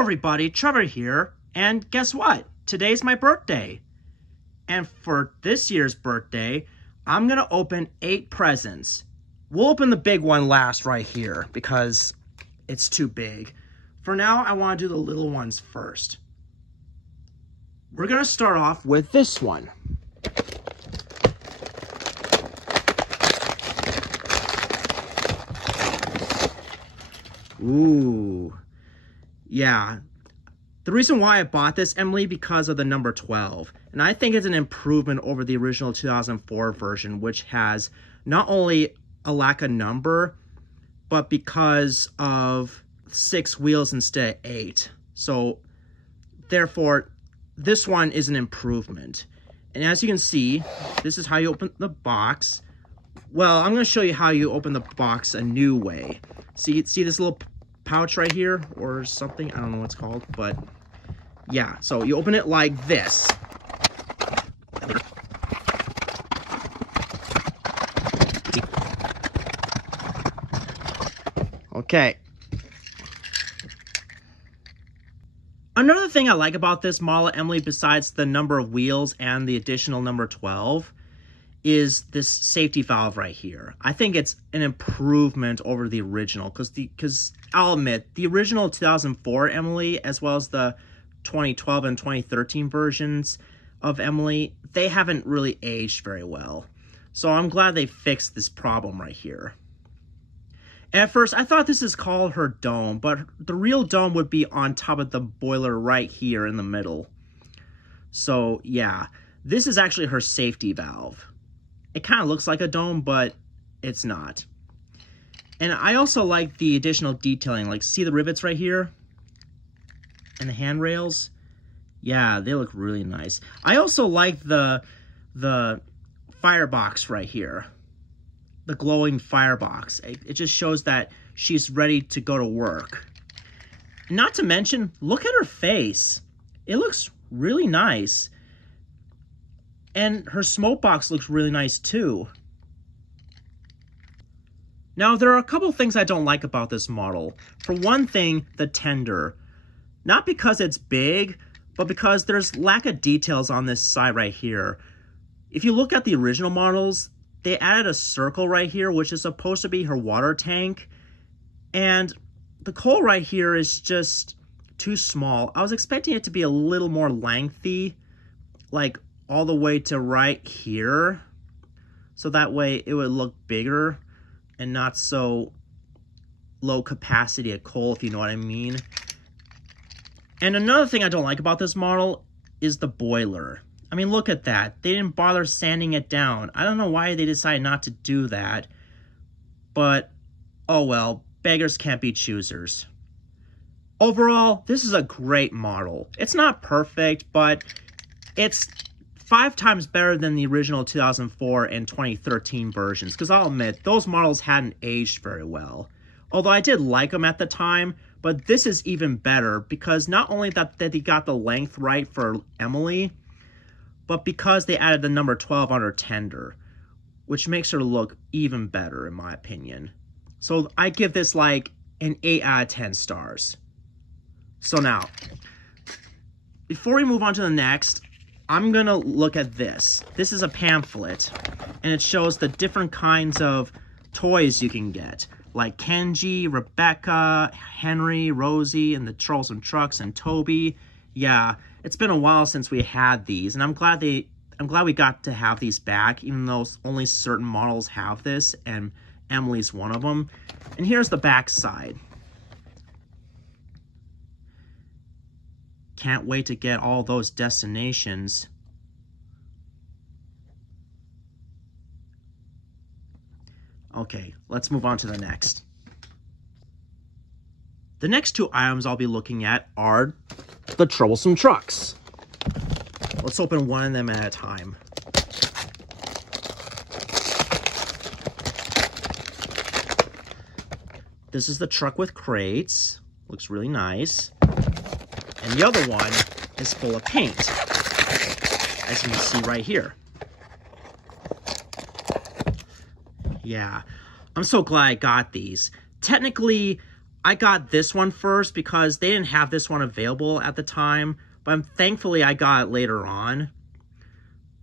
everybody, Trevor here, and guess what? Today's my birthday. And for this year's birthday, I'm gonna open 8 presents. We'll open the big one last right here because it's too big. For now, I wanna do the little ones first. We're gonna start off with this one. Ooh, yeah. The reason why I bought this, Emily, because of the number 12. And I think it's an improvement over the original 2004 version, which has not only a lack of number, but because of 6 wheels instead of 8. So, therefore, this one is an improvement. And as you can see, this is how you open the box. Well, I'm going to show you how you open the box a new way. See this little pouch right here or something? I don't know what it's called, but yeah. So you open it like this. Okay. Another thing I like about this model, Emily, besides the number of wheels and the additional number 12, is this safety valve right here. I think it's an improvement over the original because I'll admit, the original 2004 Emily, as well as the 2012 and 2013 versions of Emily, they haven't really aged very well. So I'm glad they fixed this problem right here. At first, I thought this is called her dome, but the real dome would be on top of the boiler right here in the middle. So yeah, this is actually her safety valve. It kind of looks like a dome, but it's not. And I also like the additional detailing. Like, see the rivets right here? And the handrails? Yeah, they look really nice. I also like the firebox right here. The glowing firebox. It just shows that she's ready to go to work. Not to mention, look at her face. It looks really nice. And her smoke box looks really nice too. Now, there are a couple things I don't like about this model. For one thing, the tender. Not because it's big, but because there's lack of details on this side right here. If you look at the original models, they added a circle right here, which is supposed to be her water tank. And the coal right here is just too small. I was expecting it to be a little more lengthy, like all the way to right here, so that way it would look bigger and not so low capacity of coal, if you know what I mean. And another thing I don't like about this model is the boiler. I mean, look at that. They didn't bother sanding it down. I don't know why they decided not to do that, but oh well, beggars can't be choosers. Overall, this is a great model. It's not perfect, but it's 5 times better than the original 2004 and 2013 versions, because I'll admit, those models hadn't aged very well. Although I did like them at the time, but this is even better, because not only that they got the length right for Emily, but because they added the number 12 on her tender, which makes her look even better, in my opinion. So I give this like an 8 out of 10 stars. So now, before we move on to the next, I'm gonna look at this. This is a pamphlet, and it shows the different kinds of toys you can get, like Kenji, Rebecca, Henry, Rosie, and the Troublesome Trucks, and Toby. Yeah, it's been a while since we had these, and I'm glad we got to have these back, even though only certain models have this, and Emily's one of them. And here's the back side. Can't wait to get all those destinations. Okay, let's move on to the next. The next 2 items I'll be looking at are the Troublesome Trucks. Let's open one of them at a time. This is the truck with crates. Looks really nice. And the other one is full of paint, as you can see right here. Yeah, I'm so glad I got these. Technically, I got this one first because they didn't have this one available at the time, but thankfully I got it later on.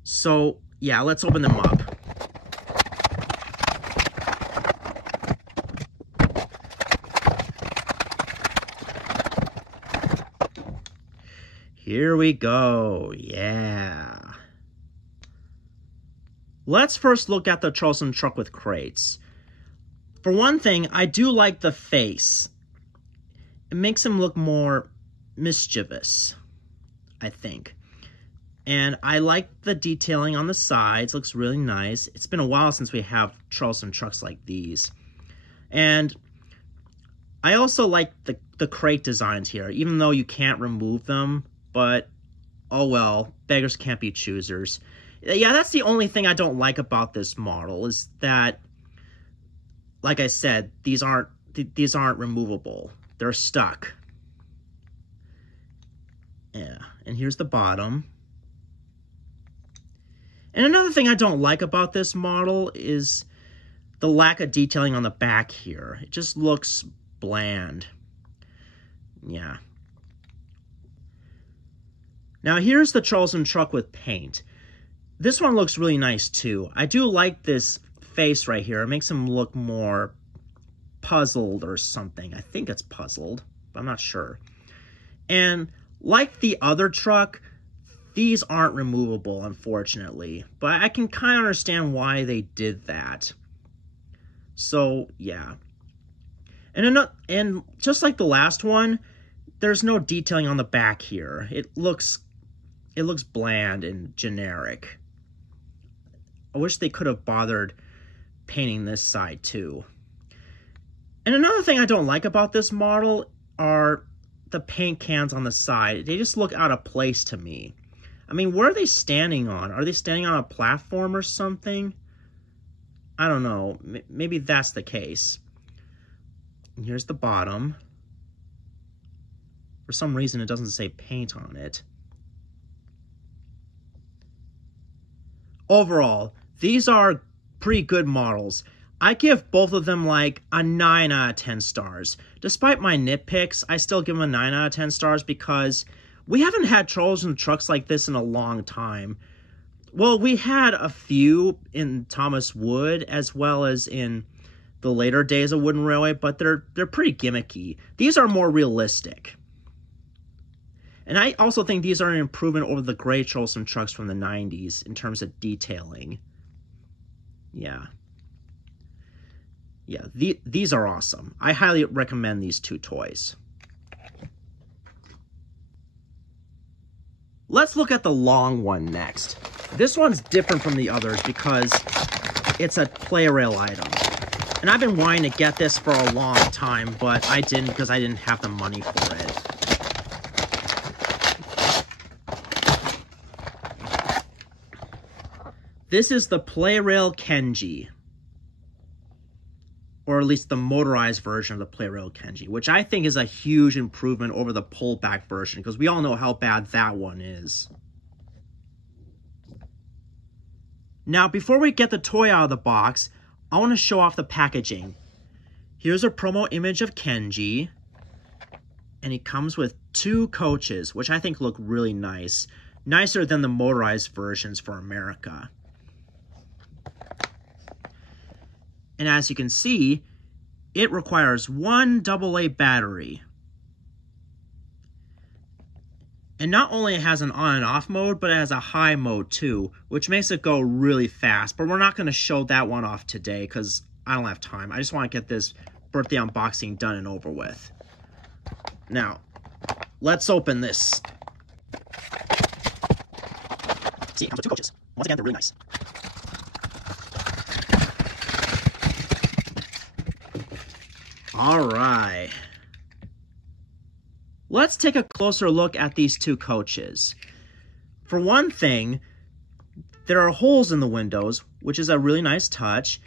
So yeah, let's open them up. Here we go, yeah. Let's first look at the Charleston truck with crates. For one thing, I do like the face. It makes him look more mischievous, I think. And I like the detailing on the sides, looks really nice. It's been a while since we have Charleston trucks like these. And I also like the crate designs here, even though you can't remove them. But, oh well, beggars can't be choosers. Yeah, that's the only thing I don't like about this model, is that, like I said, these aren't removable. They're stuck. Yeah, and here's the bottom. And another thing I don't like about this model is the lack of detailing on the back here. It just looks bland. Yeah. Now here's the Charleston truck with paint. This one looks really nice too. I do like this face right here. It makes him look more puzzled or something. I think it's puzzled, but I'm not sure. And like the other truck, these aren't removable, unfortunately. But I can kind of understand why they did that. So, yeah. And just like the last one, there's no detailing on the back here. It looks bland and generic. I wish they could have bothered painting this side too. And another thing I don't like about this model are the paint cans on the side. They just look out of place to me. I mean, what are they standing on? Are they standing on a platform or something? I don't know. Maybe that's the case. And here's the bottom. For some reason, it doesn't say paint on it. Overall, these are pretty good models. I give both of them like a 9 out of 10 stars. Despite my nitpicks, I still give them a 9 out of 10 stars because we haven't had Charleston trucks like this in a long time. Well, we had a few in Thomas Wood as well as in the later days of Wooden Railway, but they're pretty gimmicky. These are more realistic. And I also think these are an improvement over the gray Charleston trucks from the 90s in terms of detailing. Yeah. Yeah, these are awesome. I highly recommend these two toys. Let's look at the long one next. This one's different from the others because it's a play rail item. And I've been wanting to get this for a long time, but I didn't because I didn't have the money for it. This is the Play-Rail Kenji. Or at least the motorized version of the Play-Rail Kenji, which I think is a huge improvement over the pullback version, because we all know how bad that one is. Now, before we get the toy out of the box, I want to show off the packaging. Here's a promo image of Kenji, and he comes with 2 coaches, which I think look really nice. Nicer than the motorized versions for America. And as you can see, it requires 1 AA battery. And not only it has an on and off mode, but it has a high mode too, which makes it go really fast. But we're not going to show that one off today because I don't have time. I just want to get this birthday unboxing done and over with. Now, let's open this. See, it comes with 2 coaches. Once again, they're really nice. All right. Let's take a closer look at these 2 coaches. For one thing, there are holes in the windows, which is a really nice touch.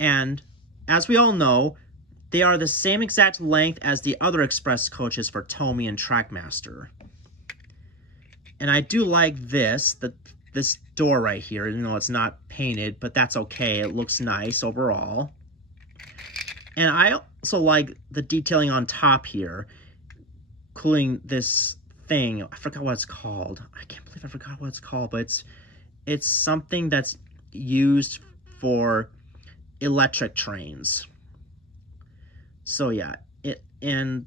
And as we all know, they are the same exact length as the other express coaches for Tomy and Trackmaster. And I do like this door right here, even though it's not painted, but that's okay. It looks nice overall. And I also like the detailing on top here, including this thing. I forgot what it's called. I can't believe I forgot what it's called, but it's something that's used for electric trains. So yeah, and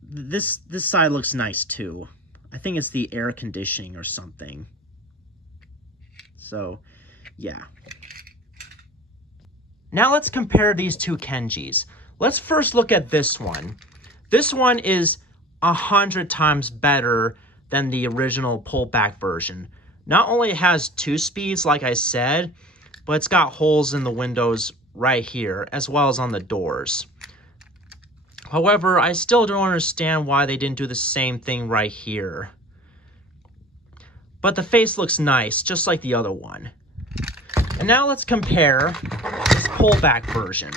this side looks nice too. I think it's the air conditioning or something. So yeah. Now let's compare these two Kenjis. Let's first look at this one. This one is 100 times better than the original pullback version. Not only has 2 speeds, like I said, but it's got holes in the windows right here, as well as on the doors. However, I still don't understand why they didn't do the same thing right here. But the face looks nice, just like the other one. And now let's compare this pullback version.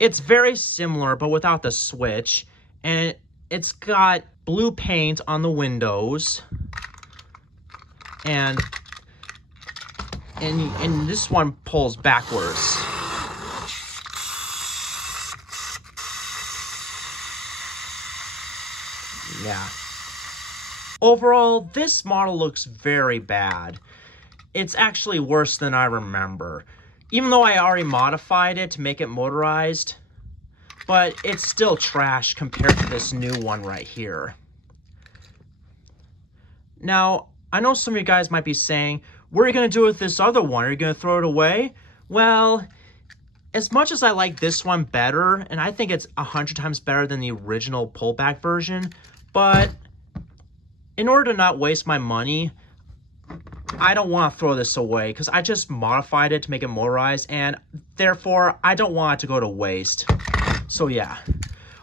It's very similar, but without the switch. And it's got blue paint on the windows. And this one pulls backwards. Yeah. Overall, this model looks very bad. It's actually worse than I remember. Even though I already modified it to make it motorized, but it's still trash compared to this new one right here. Now, I know some of you guys might be saying, what are you going to do with this other one? Are you going to throw it away? Well, as much as I like this one better, and I think it's 100 times better than the original pullback version, but in order to not waste my money, I don't want to throw this away because I just modified it to make it motorized, and therefore I don't want it to go to waste. So yeah,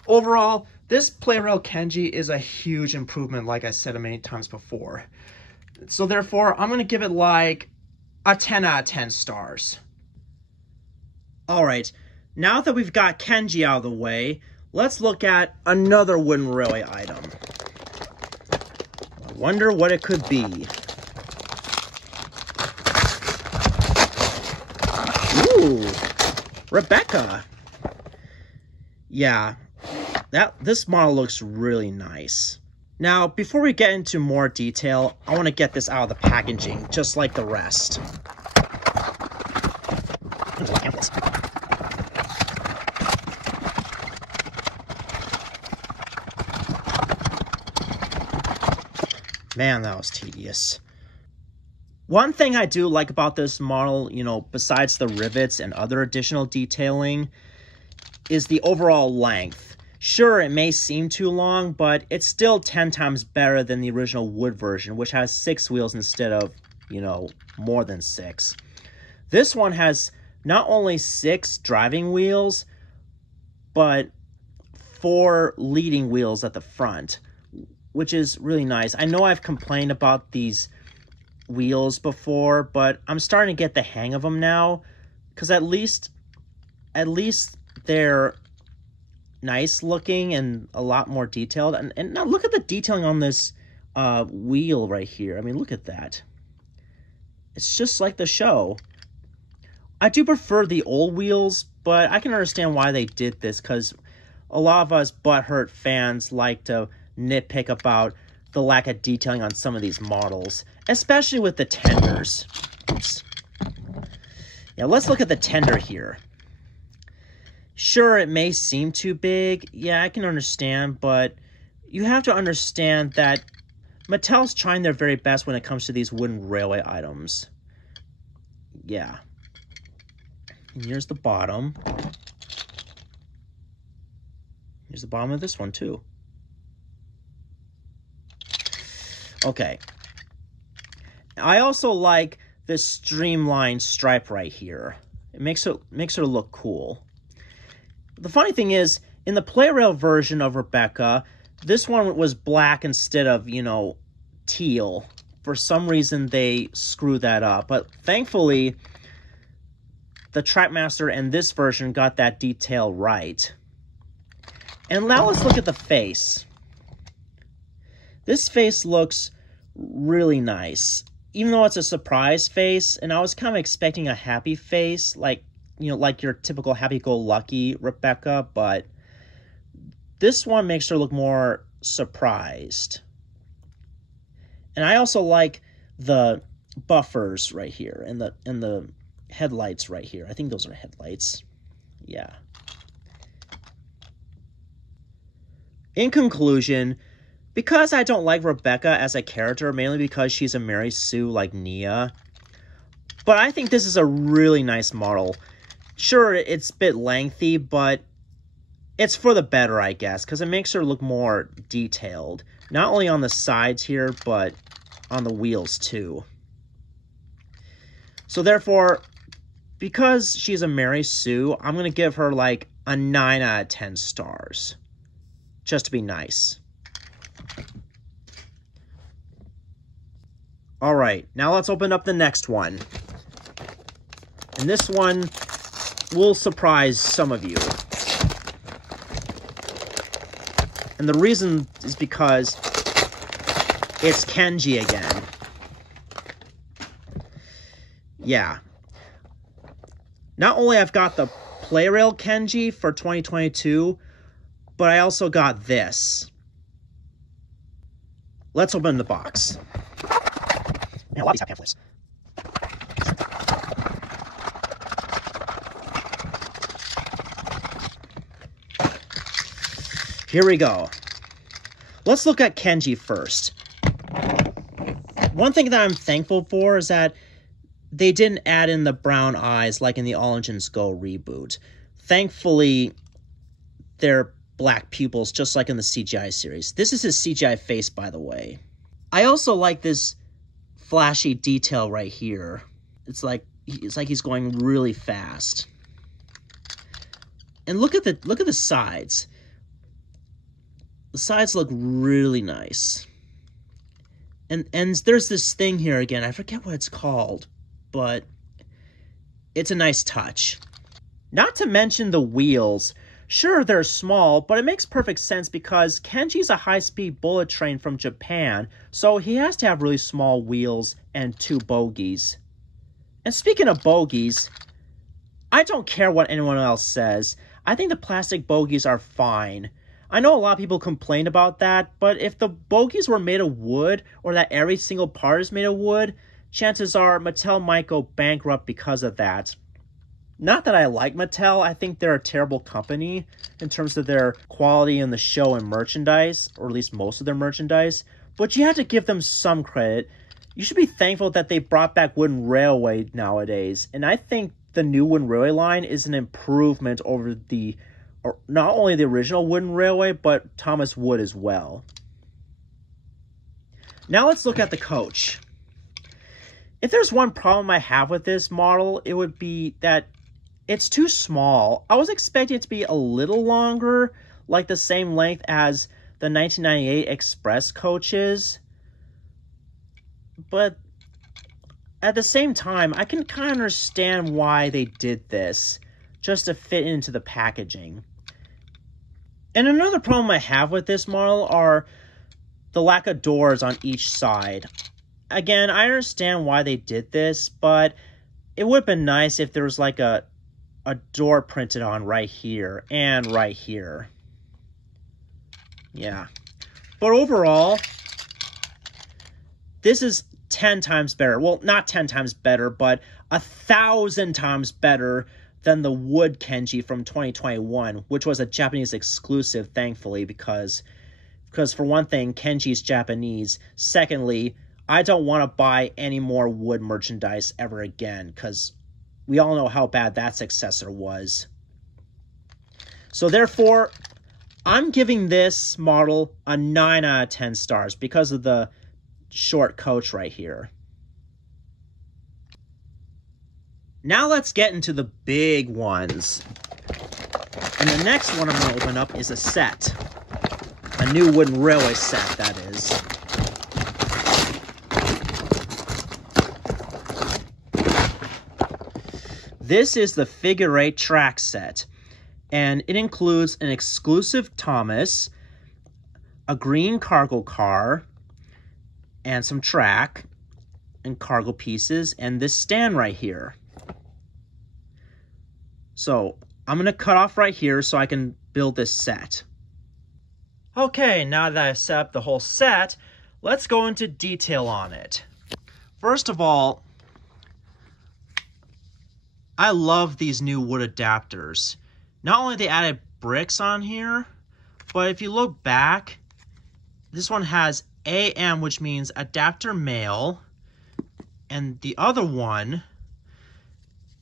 overall, this Plarail Kenji is a huge improvement, like I said many times before. So therefore, I'm going to give it like a 10 out of 10 stars. Alright, now that we've got Kenji out of the way, let's look at another wooden railway item. I wonder what it could be. Ooh, Rebecca. Yeah, this model looks really nice. Now, before we get into more detail, I want to get this out of the packaging, just like the rest. Man, that was tedious. One thing I do like about this model, you know, besides the rivets and other additional detailing, is the overall length. Sure, it may seem too long, but it's still 10 times better than the original wood version, which has 6 wheels instead of, you know, more than 6. This one has not only 6 driving wheels, but 4 leading wheels at the front, which is really nice. I know I've complained about these wheels before, but I'm starting to get the hang of them now, because at least they're nice looking and a lot more detailed. And now look at the detailing on this wheel right here. I mean, look at that. It's just like the show. I do prefer the old wheels, but I can understand why they did this, because a lot of us butthurt fans like to nitpick about the lack of detailing on some of these models, especially with the tenders. Oops. Yeah, let's look at the tender here. Sure, it may seem too big. Yeah, I can understand, but you have to understand that Mattel's trying their very best when it comes to these wooden railway items. Yeah. And here's the bottom. Here's the bottom of this one, too. Okay. I also like this streamlined stripe right here. It makes it look cool. The funny thing is, in the Plarail version of Rebecca, this one was black instead of, you know, teal. For some reason, they screwed that up. But thankfully, the Trackmaster and this version got that detail right. And now let's look at the face. This face looks really nice. Even though it's a surprise face, and I was kind of expecting a happy face, like you know, like your typical happy-go-lucky Rebecca, but this one makes her look more surprised. And I also like the buffers right here and the headlights right here. I think those are headlights. Yeah. In conclusion, because I don't like Rebecca as a character, mainly because she's a Mary Sue like Nia, but I think this is a really nice model. Sure, it's a bit lengthy, but it's for the better, I guess, because it makes her look more detailed. Not only on the sides here, but on the wheels too. So therefore, because she's a Mary Sue, I'm going to give her like a 9 out of 10 stars. Just to be nice. All right, now let's open up the next one. And this one will surprise some of you. And the reason is because it's Kenji again. Yeah. Not only I've got the Playrail Kenji for 2022, but I also got this. Let's open the box. Man, a lot of these have pamphlets. Here we go. Let's look at Kenji first. One thing that I'm thankful for is that they didn't add in the brown eyes like in the All Engines Go reboot. Thankfully, they're black pupils just like in the CGI series. This is his CGI face, by the way. I also like this flashy detail right here. It's like he's going really fast. And look at the sides. The sides look really nice. And there's this thing here again. I forget what it's called, but it's a nice touch. Not to mention the wheels. Sure, they're small, but it makes perfect sense because Kenji's a high-speed bullet train from Japan, so he has to have really small wheels and 2 bogies. And speaking of bogies, I don't care what anyone else says. I think the plastic bogies are fine. I know a lot of people complain about that, but if the bogies were made of wood, or that every single part is made of wood, chances are Mattel might go bankrupt because of that. Not that I like Mattel, I think they're a terrible company in terms of their quality in the show and merchandise, or at least most of their merchandise, but you have to give them some credit. You should be thankful that they brought back Wooden Railway nowadays, and I think the new Wooden Railway line is an improvement over not only the original Wooden Railway, but Thomas Wood as well. Now let's look at the coach. If there's one problem I have with this model, it would be that it's too small. I was expecting it to be a little longer, like the same length as the 1998 Express coaches. But at the same time, I can kind of understand why they did this, just to fit into the packaging. And another problem I have with this model are the lack of doors on each side. Again, I understand why they did this, but it would have been nice if there was like a door printed on right here and right here. Yeah. But overall, this is 10 times better. Well, not 10 times better, but 1,000 times better than the Wood Kenji from 2021, which was a Japanese exclusive, thankfully, because for one thing, Kenji's Japanese. Secondly, I don't want to buy any more Wood merchandise ever again, because we all know how bad that successor was. So therefore, I'm giving this model a 9 out of 10 stars because of the short coach right here. Now let's get into the big ones. And the next one I'm going to open up is a set. A new Wooden Railway set, that is. This is the Figure 8 track set. And it includes an exclusive Thomas, a green cargo car, and some track and cargo pieces, and this stand right here. So I'm going to cut off right here so I can build this set. Okay, now that I've set up the whole set, let's go into detail on it. First of all, I love these new wood adapters. Not only they added bricks on here, but if you look back, this one has AM, which means adapter male, and the other one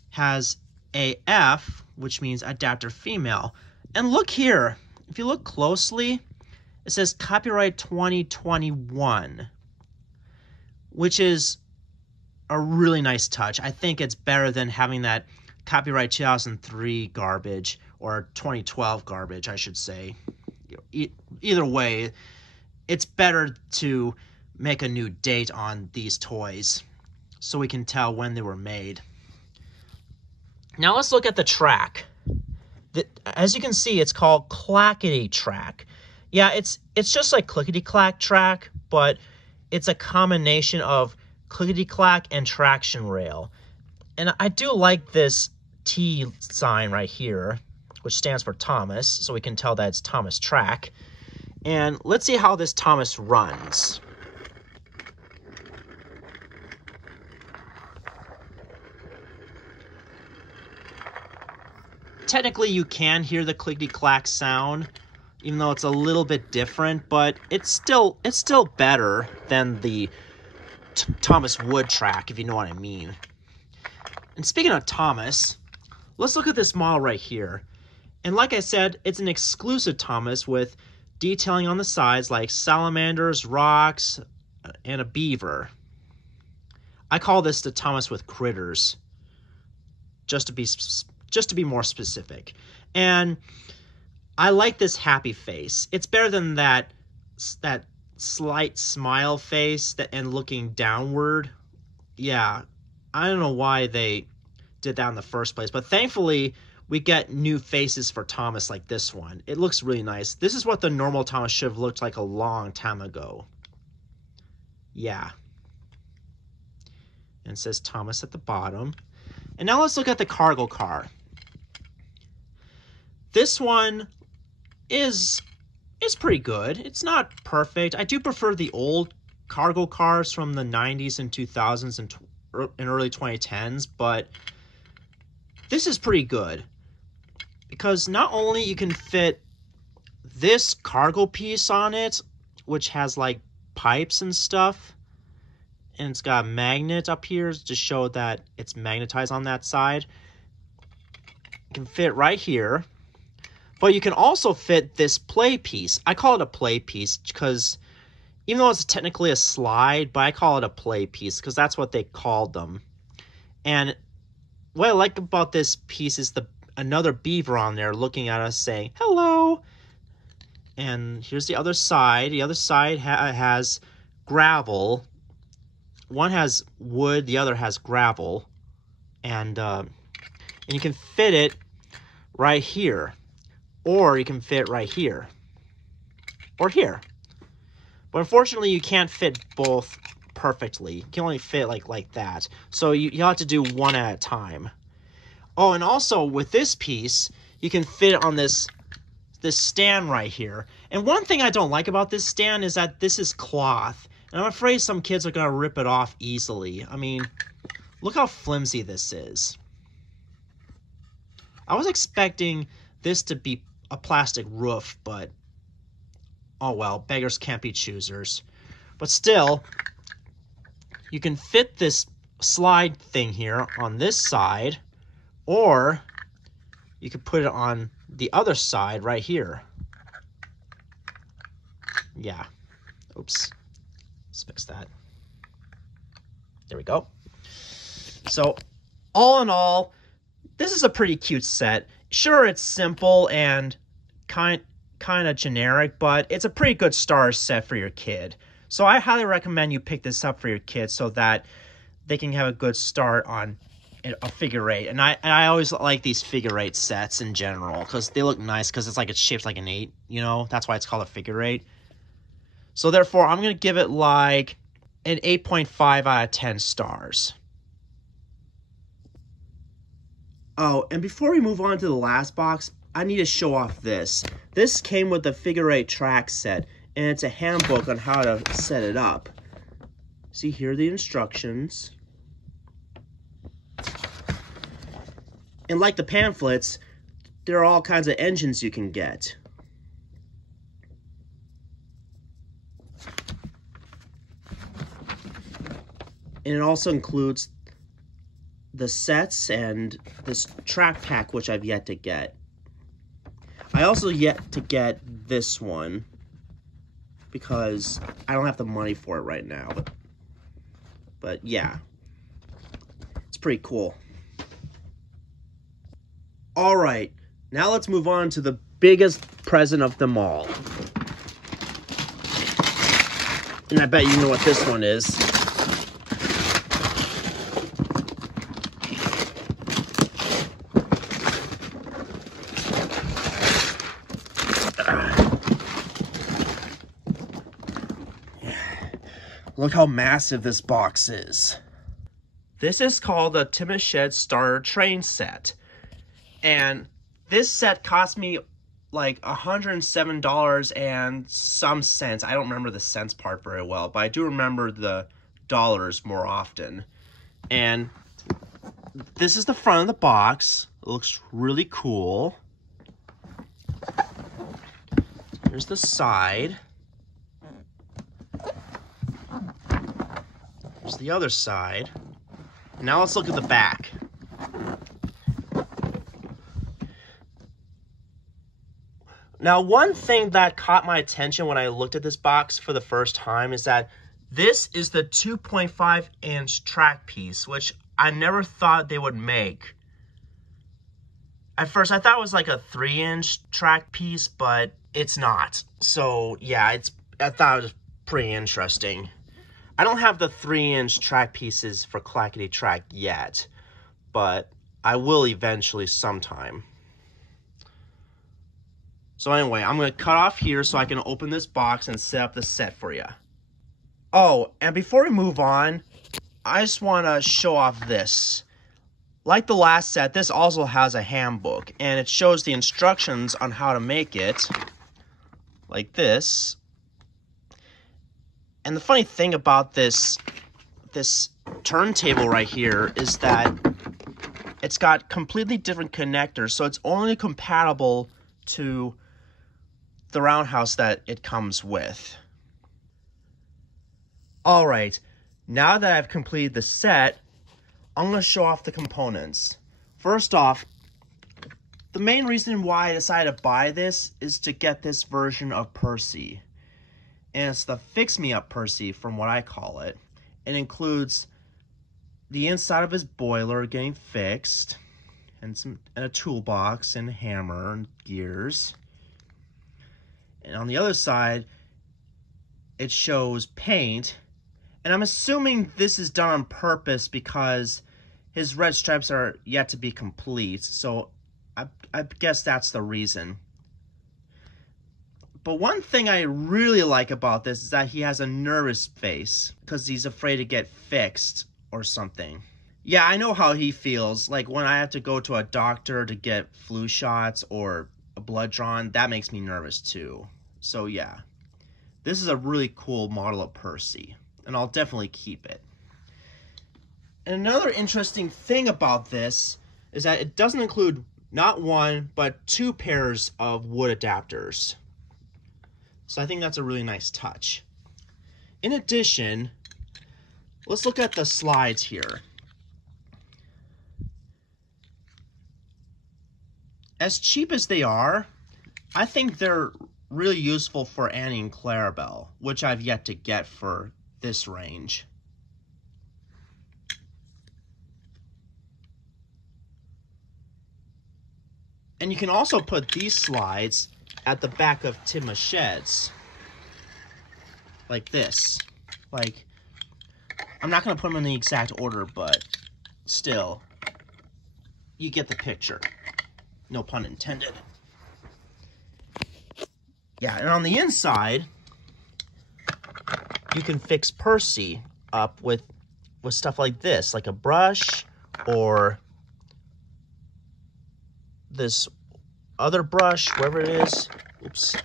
has AF, which means adapter female. And look here, if you look closely, it says copyright 2021, which is a really nice touch. I think it's better than having that copyright 2003 garbage, or 2012 garbage, I should say. Either way, it's better to make a new date on these toys so we can tell when they were made. Now let's look at the track. As you can see, it's called Clackety Track. Yeah, it's just like Clickety Clack Track, but it's a combination of Clickety Clack and traction rail. And I do like this T sign right here, which stands for Thomas, so we can tell that it's Thomas Track. And let's see how this Thomas runs. Technically, you can hear the clickety-clack sound, even though it's a little bit different, but it's still better than the Thomas Wood Track, if you know what I mean. And speaking of Thomas, let's look at this model right here. And like I said, it's an exclusive Thomas with detailing on the sides like salamanders, rocks, and a beaver. I call this the Thomas with critters, just to be more specific. And I like this happy face. It's better than that slight smile face and looking downward. Yeah, I don't know why they did that in the first place, but thankfully we get new faces for Thomas like this one. It looks really nice. This is what the normal Thomas should have looked like a long time ago. Yeah. And it says Thomas at the bottom. And now let's look at the cargo car. This one is pretty good. It's not perfect. I do prefer the old cargo cars from the 90s and 2000s and early 2010s, but this is pretty good because not only you can fit this cargo piece on it, which has like pipes and stuff, and it's got a magnet up here to show that it's magnetized on that side. You can fit right here. But you can also fit this play piece. I call it a play piece because even though it's technically a slide, but I call it a play piece because that's what they called them. And what I like about this piece is another beaver on there looking at us saying, hello. And here's the other side. The other side has gravel. One has wood, the other has gravel. And you can fit it right here. Or you can fit right here. Or here. But unfortunately, you can't fit both perfectly. You can only fit like that. So you have to do one at a time. Oh, and also with this piece, you can fit it on this stand right here. And one thing I don't like about this stand is that this is cloth. And I'm afraid some kids are going to rip it off easily. I mean, look how flimsy this is. I was expecting this to be a plastic roof, but oh well, beggars can't be choosers. But still, you can fit this slide thing here on this side, or you could put it on the other side right here. Yeah. Oops. Let's fix that. There we go. So, all in all, this is a pretty cute set. Sure, it's simple and kind of generic, but it's a pretty good starter set for your kid. So I highly recommend you pick this up for your kids so that they can have a good start on a figure eight. And I always like these figure eight sets in general because they look nice because it's shaped like an 8, you know? That's why it's called a figure eight. So therefore, I'm going to give it like an 8.5 out of 10 stars. Oh, and before we move on to the last box, I need to show off this. This came with the figure 8 track set, and it's a handbook on how to set it up. See, here are the instructions. And like the pamphlets, there are all kinds of engines you can get. And it also includes the sets and this track pack, which I've yet to get. I also yet to get this one because I don't have the money for it right now. But yeah, it's pretty cool. All right, now let's move on to the biggest present of them all. And I bet you know what this one is. Look how massive this box is. This is called the Timoshed Starter Train Set. And this set cost me like $107 and some cents. I don't remember the cents part very well, but I do remember the dollars more often. And this is the front of the box. It looks really cool. Here's the side. Here's the other side. Now let's look at the back. Now, one thing that caught my attention when I looked at this box for the first time is that this is the 2.5-inch track piece, which I never thought they would make. At first, I thought it was like a 3-inch track piece, but it's not. So, yeah, I thought it was pretty interesting. I don't have the 3-inch track pieces for Clackety Track yet, but I will eventually sometime. So anyway, I'm going to cut off here so I can open this box and set up the set for you. Oh, and before we move on, I just want to show off this. Like the last set, this also has a handbook, and it shows the instructions on how to make it, like this. And the funny thing about this turntable right here is that it's got completely different connectors, so it's only compatible to the roundhouse that it comes with. All right, now that I've completed the set, I'm going to show off the components. First off, the main reason why I decided to buy this is to get this version of Percy. And it's the Fix Me Up Percy, from what I call it. It includes the inside of his boiler getting fixed, and a toolbox and a hammer and gears. And on the other side, it shows paint. And I'm assuming this is done on purpose because his red stripes are yet to be complete. So I guess that's the reason. But one thing I really like about this is that he has a nervous face because he's afraid to get fixed or something. Yeah, I know how he feels. Like when I have to go to a doctor to get flu shots or a blood drawn, that makes me nervous too. So yeah, this is a really cool model of Percy, and I'll definitely keep it. And another interesting thing about this is that it doesn't include not one, but 2 pairs of wood adapters. So I think that's a really nice touch. In addition, let's look at the slides here. As cheap as they are, I think they're really useful for Annie and Clarabelle, which I've yet to get for this range. And you can also put these slides at the back of Timoshed's, like this. Like, I'm not going to put them in the exact order, but still, you get the picture. No pun intended. Yeah, and on the inside, you can fix Percy up with stuff like this, like a brush or this other brush, wherever it is. Oops.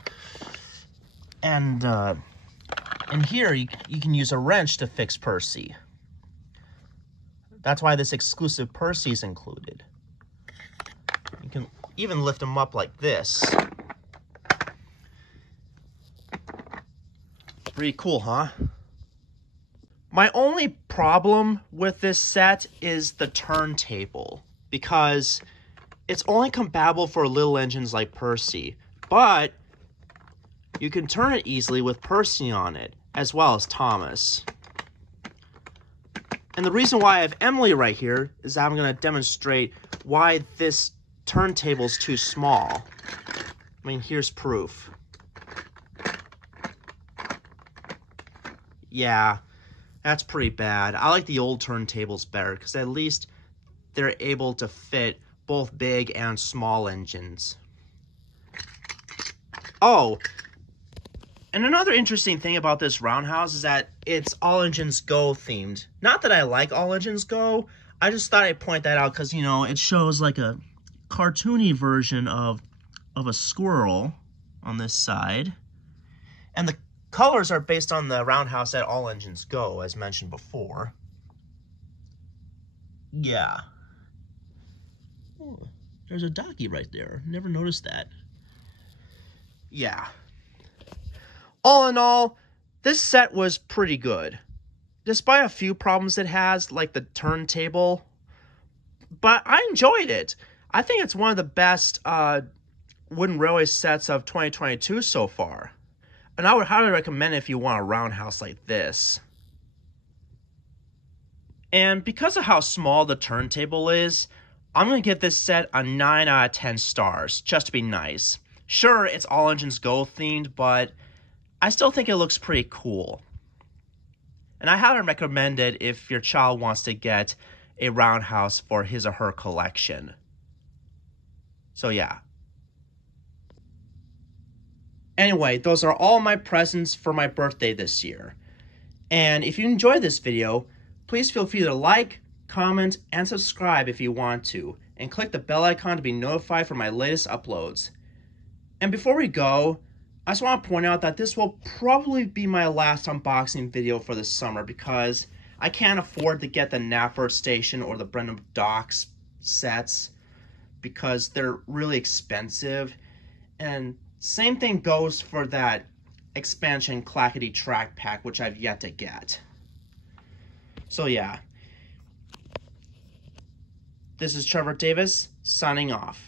And here you can use a wrench to fix Percy. That's why this exclusive Percy is included. You can even lift him up like this. Pretty cool, huh? My only problem with this set is the turntable, because it's only compatible for little engines like Percy, but you can turn it easily with Percy on it, as well as Thomas. And the reason why I have Emily right here is that I'm going to demonstrate why this turntable is too small. I mean, here's proof. Yeah, that's pretty bad. I like the old turntables better, because at least they're able to fit both big and small engines. Oh, and another interesting thing about this roundhouse is that it's All Engines Go themed. Not that I like All Engines Go, I just thought I'd point that out because, you know, it shows like a cartoony version of a squirrel on this side. And the colors are based on the roundhouse at All Engines Go, as mentioned before. Yeah. Oh, there's a doggy right there. Never noticed that. Yeah. All in all, this set was pretty good. Despite a few problems it has, like the turntable, but I enjoyed it. I think it's one of the best Wooden Railway sets of 2022 so far. And I would highly recommend it if you want a roundhouse like this. And because of how small the turntable is, I'm going to give this set a 9 out of 10 stars, just to be nice. Sure, it's All Engines Go themed, but I still think it looks pretty cool. And I highly recommend it if your child wants to get a roundhouse for his or her collection. So yeah. Anyway, those are all my presents for my birthday this year. And if you enjoyed this video, please feel free to like, comment, and subscribe if you want to. And click the bell icon to be notified for my latest uploads. And before we go, I just want to point out that this will probably be my last unboxing video for this summer because I can't afford to get the Knapford Station or the Brendam Docks sets because they're really expensive. And same thing goes for that expansion Clackety Track pack, which I've yet to get. So yeah. This is Trevor Davis, signing off.